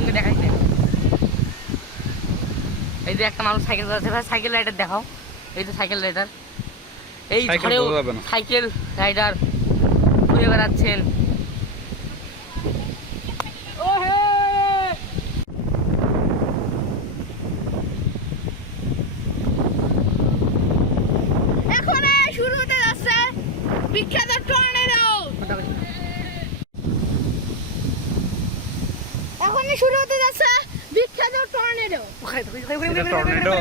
ওকে দেখাই দে। এই যে একটা মানুষ সাইকেল চালাচ্ছে ভাই, সাইকেল রাইডার দেখাও। এই তো সাইকেল রাইডার, এই ঝড়েও সাইকেল রাইডার ঘুরে বেড়াচ্ছেন। এখন শুরু হতে যাচ্ছে বিখ্যাত টর্নেডো। এখন শুরু হতে যাচ্ছে বিখ্যাত টর্নেডো। টর্নেডো